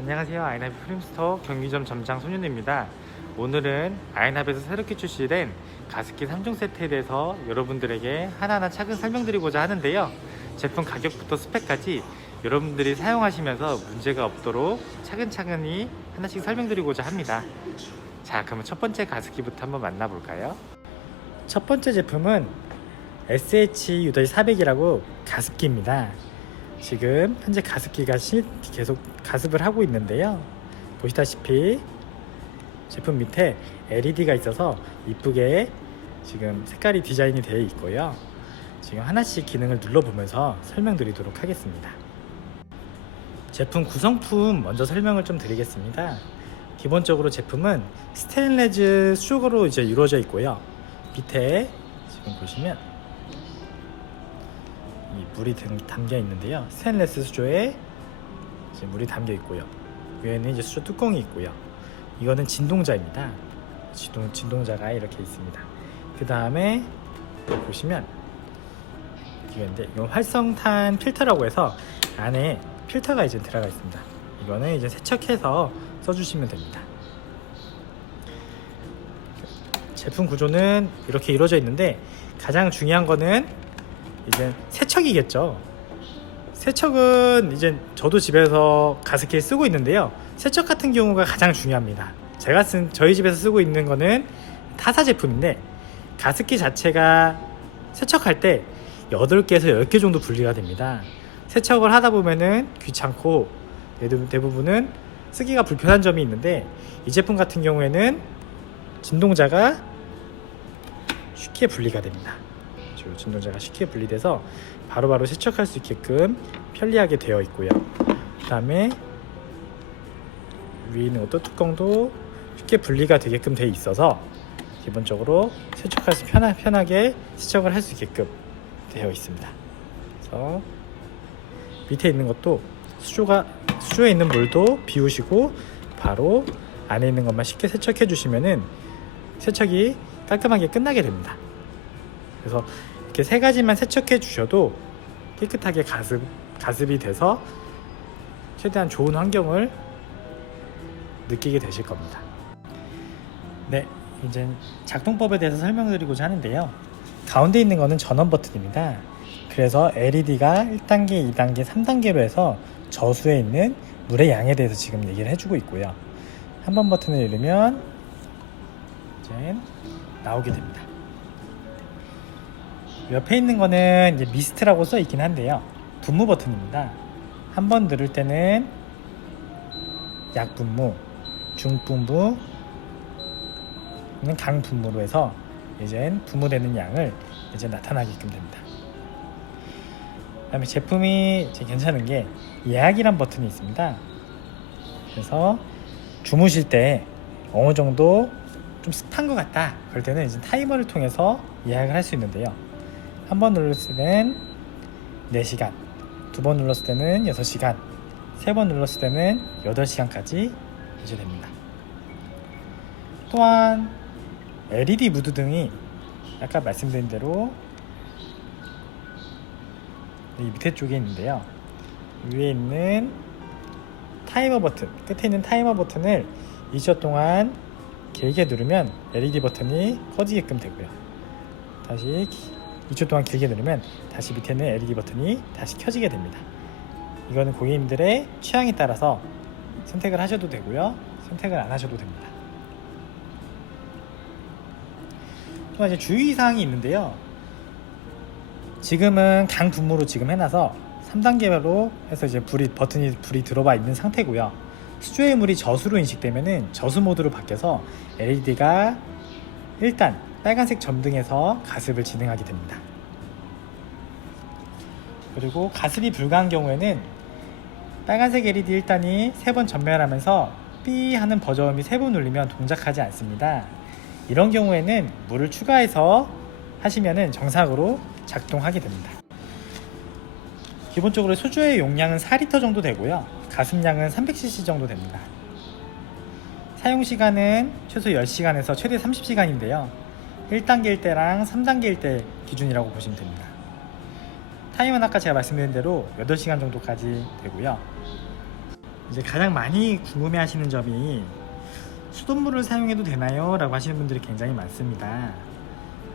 안녕하세요. 아이나비 프림스토어 경기점 점장 손윤입니다. 오늘은 아이나비에서 새롭게 출시된 가습기 3종 세트에 대해서 여러분들에게 하나하나 차근 설명드리고자 하는데요. 제품 가격부터 스펙까지 여러분들이 사용하시면서 문제가 없도록 차근차근히 하나씩 설명드리고자 합니다. 자, 그러면 첫 번째 가습기부터 한번 만나볼까요? 첫 번째 제품은 SHU-400이라고 가습기입니다. 지금 현재 가습기가 계속 가습을 하고 있는데요. 보시다시피 제품 밑에 LED가 있어서 이쁘게 지금 색깔이 디자인이 되어 있고요. 지금 하나씩 기능을 눌러보면서 설명드리도록 하겠습니다. 제품 구성품 먼저 설명을 좀 드리겠습니다. 기본적으로 제품은 스테인레스 수조로 이제 이루어져 있고요. 밑에 지금 보시면 이 물이 담겨 있는데요. 스테인레스 수조에 이제 물이 담겨 있고요. 위에는 이제 수조 뚜껑이 있고요. 이거는 진동자입니다. 진동자가 이렇게 있습니다. 그 다음에 보시면 이건 활성탄 필터라고 해서 안에 필터가 이제 들어가 있습니다. 이거는 이제 세척해서 써주시면 됩니다. 제품 구조는 이렇게 이루어져 있는데 가장 중요한 거는 이제 세척이겠죠. 세척은 이제 저도 집에서 가습기를 쓰고 있는데요. 세척 같은 경우가 가장 중요합니다. 저희 집에서 쓰고 있는 거는 타사 제품인데 가습기 자체가 세척할 때 8개에서 10개 정도 분리가 됩니다. 세척을 하다 보면은 귀찮고 대부분은 쓰기가 불편한 점이 있는데 이 제품 같은 경우에는 진동자가 쉽게 분리가 됩니다. 진동자가 쉽게 분리돼서 바로바로 세척할 수 있게끔 편리하게 되어 있고요. 그 다음에 위에 있는 것도 뚜껑도 쉽게 분리가 되게끔 되어 있어서 기본적으로 세척할 수 편하게 세척을 할 수 있게끔 되어 있습니다. 그래서 밑에 있는 것도 수조에 있는 물도 비우시고 바로 안에 있는 것만 쉽게 세척해 주시면은 세척이 깔끔하게 끝나게 됩니다. 그래서 이렇게 3가지만 세척해 주셔도 깨끗하게 가습이 돼서 최대한 좋은 환경을 느끼게 되실 겁니다. 네, 이제 작동법에 대해서 설명드리고자 하는데요. 가운데 있는 거는 전원 버튼입니다. 그래서 LED가 1단계, 2단계, 3단계로 해서 저수에 있는 물의 양에 대해서 지금 얘기를 해주고 있고요. 한 번 버튼을 누르면 이제 나오게 됩니다. 옆에 있는 거는 이제 미스트라고 써 있긴 한데요. 분무 버튼입니다. 한 번 누를 때는 약분무, 중분무, 강분무로 해서 이제 분무되는 양을 이제 나타나게끔 됩니다. 그다음에 제품이 이제 괜찮은 게 예약이란 버튼이 있습니다. 그래서 주무실 때 어느 정도 좀 습한 것 같다 그럴 때는 이제 타이머를 통해서 예약을 할 수 있는데요. 한 번 눌렀을 때는 4시간, 2번 눌렀을 때는 6시간, 3번 눌렀을 때는 8시간까지 유지됩니다. 또한 LED 무드 등이 아까 말씀드린 대로 이 밑에 쪽에 있는데요. 위에 있는 타이머 버튼, 끝에 있는 타이머 버튼을 2초 동안 길게 누르면 LED 버튼이 꺼지게끔 되고요. 다시 2초 동안 길게 누르면 다시 밑에 있는 LED 버튼이 다시 켜지게 됩니다. 이거는 고객님들의 취향에 따라서 선택을 하셔도 되고요. 선택을 안 하셔도 됩니다. 또 이제 주의사항이 있는데요. 지금은 강분무로 지금 해놔서 3단계로 해서 이제 불이 들어와 있는 상태고요. 수조의 물이 저수로 인식되면은 저수 모드로 바뀌어서 LED가 일단 빨간색 점등에서 가습을 진행하게 됩니다. 그리고 가습이 불가한 경우에는 빨간색 LED 1단이 3번 전멸하면서 삐 하는 버저음이 3번 울리면 동작하지 않습니다. 이런 경우에는 물을 추가해서 하시면은 정상으로 작동하게 됩니다. 기본적으로 수조의 용량은 4리터 정도 되고요. 가습량은 300cc 정도 됩니다. 사용시간은 최소 10시간에서 최대 30시간인데요. 1단계일 때랑 3단계일 때 기준이라고 보시면 됩니다. 타임은 아까 제가 말씀드린 대로 8시간 정도까지 되고요. 이제 가장 많이 궁금해하시는 점이 수돗물을 사용해도 되나요? 라고 하시는 분들이 굉장히 많습니다.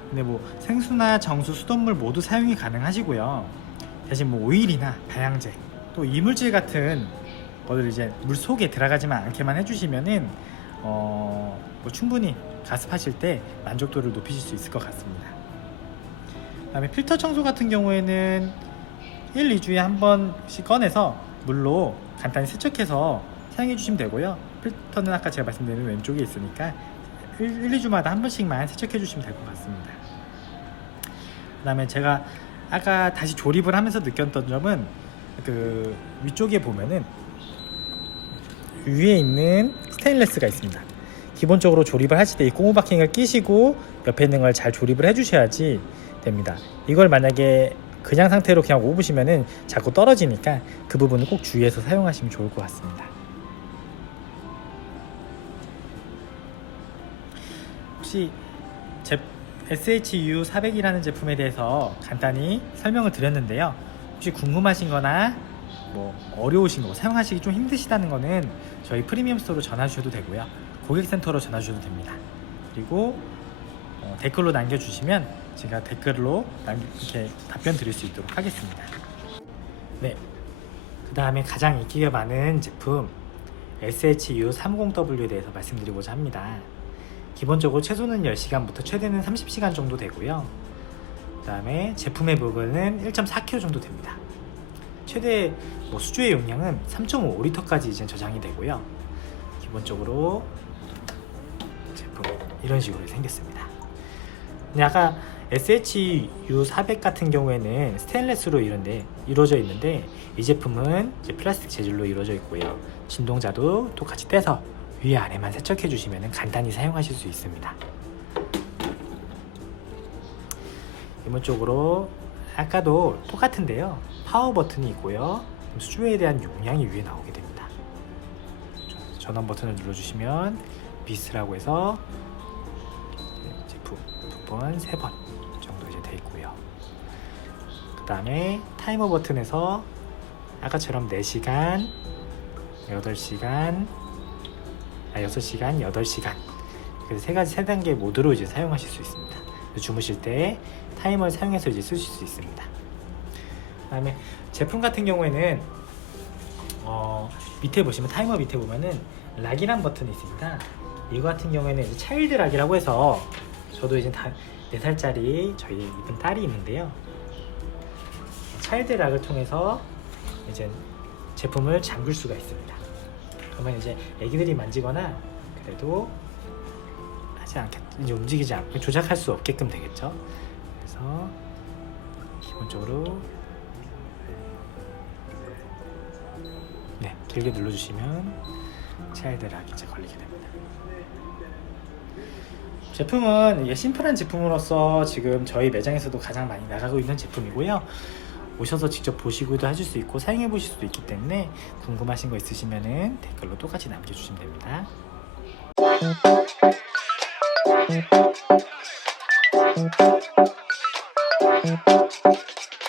근데 뭐 생수나 정수, 수돗물 모두 사용이 가능하시고요. 대신 뭐 오일이나 방향제, 또 이물질 같은 것을 이제 물 속에 들어가지만 않게만 해주시면은 뭐 충분히 가습하실 때 만족도를 높이실 수 있을 것 같습니다. 그다음에 필터 청소 같은 경우에는 1, 2주에 한 번씩 꺼내서 물로 간단히 세척해서 사용해 주시면 되고요. 필터는 아까 제가 말씀드린 왼쪽에 있으니까 1, 2주마다 한 번씩만 세척해 주시면 될 것 같습니다. 그 다음에 제가 아까 다시 조립을 하면서 느꼈던 점은 그 위쪽에 보면은 위에 있는 스테인레스가 있습니다. 기본적으로 조립을 하실 때 이 고무 바킹을 끼시고 옆에 있는 걸 잘 조립을 해주셔야지 됩니다. 이걸 만약에 그냥 상태로 그냥 옵으시면은 자꾸 떨어지니까 그 부분을 꼭 주의해서 사용하시면 좋을 것 같습니다. 혹시 SHU400이라는 제품에 대해서 간단히 설명을 드렸는데요. 혹시 궁금하신 거나 뭐 어려우신 거, 사용하시기 좀 힘드시다는 거는 저희 프리미엄 스토어로 전화 주셔도 되고요. 고객센터로 전화 주셔도 됩니다. 그리고 댓글로 남겨주시면 제가 댓글로 이렇게 답변 드릴 수 있도록 하겠습니다. 네, 그 다음에 가장 인기가 많은 제품 SHU30W에 대해서 말씀드리고자 합니다. 기본적으로 최소는 10시간부터 최대는 30시간 정도 되고요. 그 다음에 제품의 무게는 1.4kg 정도 됩니다. 최대 수주의 용량은 3.5L까지 이제 저장이 되고요. 기본적으로 제품 이런 식으로 생겼습니다. 근데 아까 SHU400 같은 경우에는 스테인레스로 이루어져 있는데 이 제품은 이제 플라스틱 재질로 이루어져 있고요. 진동자도 똑같이 떼서 위에 아래만 세척해 주시면 간단히 사용하실 수 있습니다. 기본적으로 아까도 똑같은데요. 파워 버튼이 있고요. 수조에 대한 용량이 위에 나오게 됩니다. 전원 버튼을 눌러주시면 비스라고 해서 제품 2번, 3번 정도 이제 돼 있고요. 그 다음에 타이머 버튼에서 아까처럼 4시간, 8시간, 6시간, 8시간 그래서 3단계 모드로 이제 사용하실 수 있습니다. 주무실 때 타이머를 사용해서 이제 쓰실 수 있습니다. 그 다음에 제품 같은 경우에는 밑에 보시면 타이머 밑에 보면은 락이란 버튼이 있습니다. 이거 같은 경우에는 이제 차일드 락이라고 해서 저도 이제 4살짜리 저희 이쁜 딸이 있는데요. 차일드 락을 통해서 이제 제품을 잠글 수가 있습니다. 그러면 이제 애기들이 만지거나 그래도 하지 않겠, 이제 움직이지 않고 조작할 수 없게끔 되겠죠. 그래서 기본적으로 길게 눌러주시면 차일드 락이 이제 걸리게 됩니다. 제품은 이게 심플한 제품으로서 지금 저희 매장에서도 가장 많이 나가고 있는 제품이고요. 오셔서 직접 보시고도 하실 수 있고 사용해 보실 수도 있기 때문에 궁금하신 거 있으시면 댓글로 똑같이 남겨주시면 됩니다.